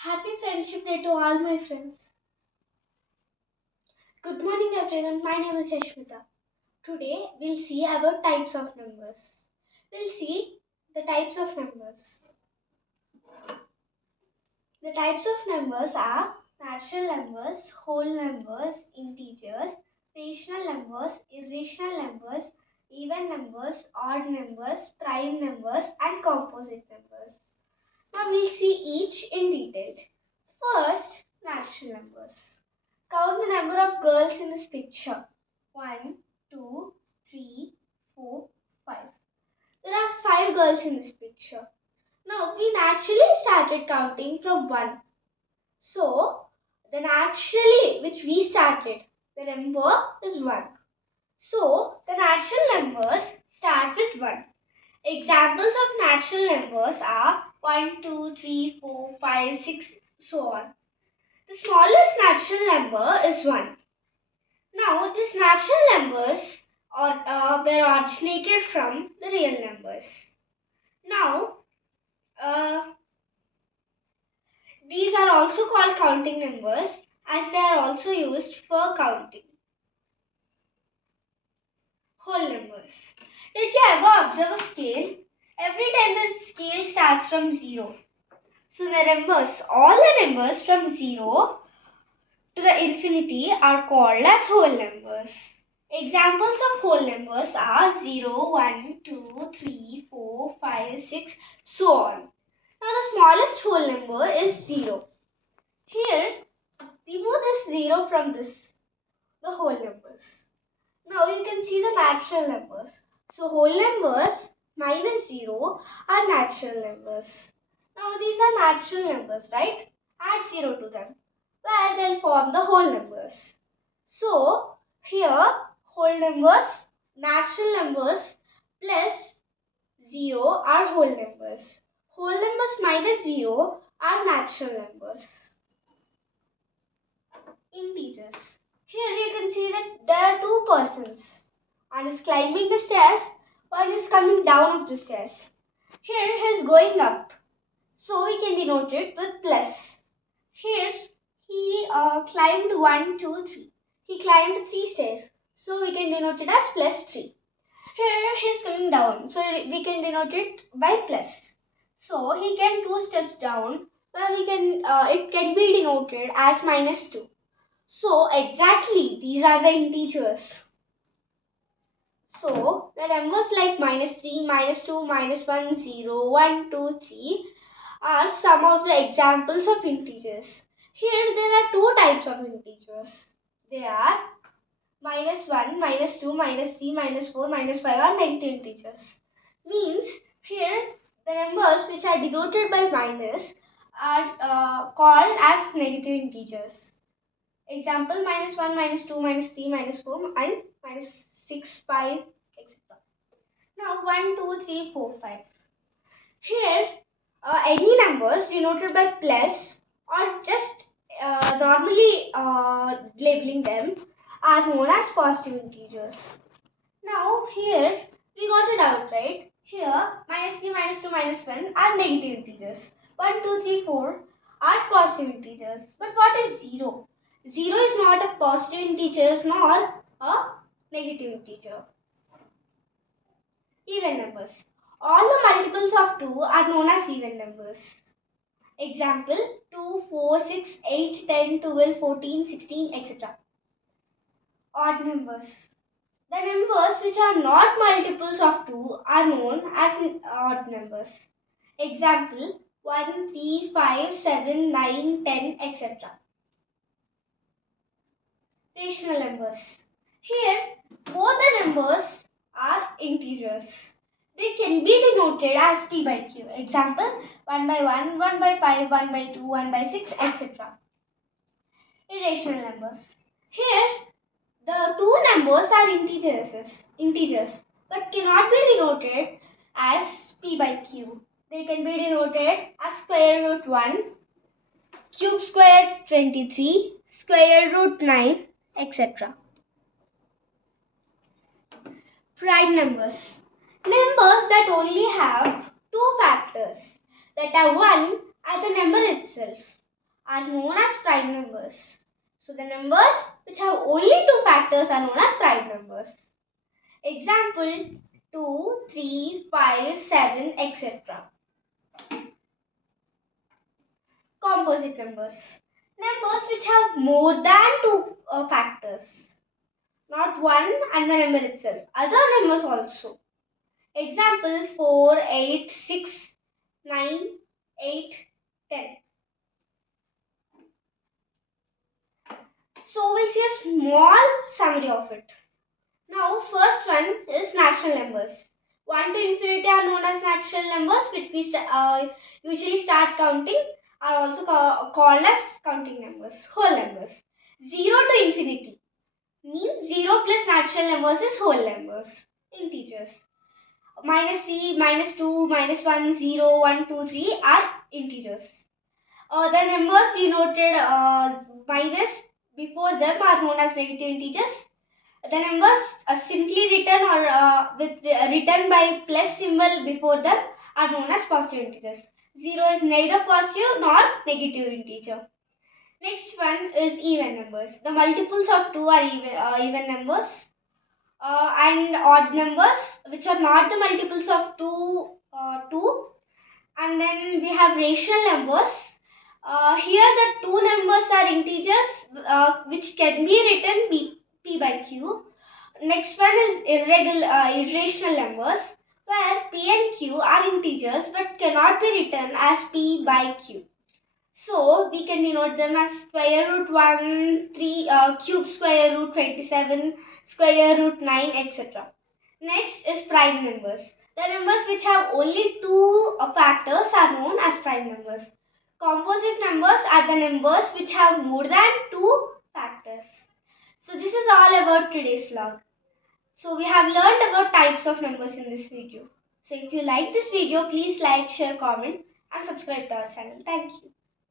Happy Friendship Day to all my friends. Good morning everyone, my name is Yashmita. Today we'll see about types of numbers. We'll see the types of numbers. The types of numbers are natural numbers, whole numbers, integers, rational numbers, irrational numbers, even numbers, odd numbers, prime numbers and composite numbers. Now we'll see each in detail. First, natural numbers. Count the number of girls in this picture. 1, 2, 3, 4, 5. There are 5 girls in this picture. Now, we naturally started counting from 1. So, the naturally which we started, the number is 1. So, the natural numbers start with 1. Examples of natural numbers are 1, 2, 3, 4, 5, 6, so on. The smallest natural number is 1. Now, these natural numbers were originated from the real numbers. Now, these are also called counting numbers as they are also used for counting. Whole numbers. Did you ever observe a scale? Every time the scale starts from 0. So, the numbers, all the numbers from 0 to the infinity are called as whole numbers. Examples of whole numbers are 0, 1, 2, 3, 4, 5, 6, so on. Now the smallest whole number is 0. Here, remove this 0 from the whole numbers. Now you can see the natural numbers. So whole numbers minus 0 are natural numbers. Now these are natural numbers, right? Add 0 to them, where they'll form the whole numbers. So here whole numbers, natural numbers plus 0 are whole numbers. Whole numbers minus 0 are natural numbers. Integers. Here you can see that there are 2 persons. One is climbing the stairs, one is coming down of the stairs. Here he is going up. So we can denote it with plus. Here he climbed 1, 2, 3. He climbed 3 stairs. So we can denote it as plus 3. Here he is coming down. So we can denote it by plus. So he came 2 steps down. Where it can be denoted as minus 2. So exactly these are the integers. So the numbers like minus 3, minus 2, minus 1, 0, 1, 2, 3 are some of the examples of integers. Here there are 2 types of integers. They are minus 1, minus 2, minus 3, minus 4, minus 5 are negative integers. Means here the numbers which are denoted by minus are called as negative integers. Example minus 1, minus 2, minus 3, minus 4 and minus 6, 5, etc. Now 1, 2, 3, 4, 5. Here any numbers denoted by plus or just normally labeling them are known as positive integers. Now here we got it out, right? Here minus 3, minus 2, minus 1 are negative integers. 1, 2, 3, 4 are positive integers. But what is 0? 0 is not a positive integer nor a negative integer. Even numbers. All the multiples of 2 are known as even numbers. Example 2, 4, 6, 8, 10, 12, 14, 16, etc. Odd numbers. The numbers which are not multiples of 2 are known as odd numbers. Example 1, 3, 5, 7, 9, 10, etc. Rational numbers. Here, both the numbers are integers. They can be denoted as p by q. Example 1 by 1, 1 by 5, 1 by 2, 1 by 6, etc. Irrational numbers. Here, the two numbers are integers, but cannot be denoted as p by q. They can be denoted as square root 1, cube square 23, square root 9, etc. Prime numbers. Numbers that only have 2 factors that are 1 as the number itself. are known as prime numbers. So the numbers which have only two factors are known as prime numbers. Example 2, 3, 5, 7, etc. Composite numbers. Numbers which have more than two factors. Not one and the number itself. Other numbers also. Example 4, 8, 6, 9, 8, 10. So we'll see a small summary of it. Now first one is natural numbers. 1 to infinity are known as natural numbers, which we usually start counting, are also called as counting numbers, whole numbers. 0 to infinity means 0 plus natural numbers is whole numbers, integers. -3, -2, -1, 0, 1, 2, 3 are integers. The numbers denoted minus before them are known as negative integers. The numbers simply written or written by plus symbol before them are known as positive integers. 0 is neither positive nor negative integer. Next one is even numbers. The multiples of 2 are even numbers. And odd numbers, which are not the multiples of 2. And then we have rational numbers. Here the two numbers are integers which can be written p by q. Next one is irrational numbers, where p and q are integers but cannot be written as p by q. So we can denote them as square root 1, 3, cube square root 27, square root 9, etc. Next is prime numbers. The numbers which have only two factors are known as prime numbers. Composite numbers are the numbers which have more than two factors. So this is all about today's vlog. So we have learned about types of numbers in this video. So if you like this video, please like, share, comment and subscribe to our channel. Thank you.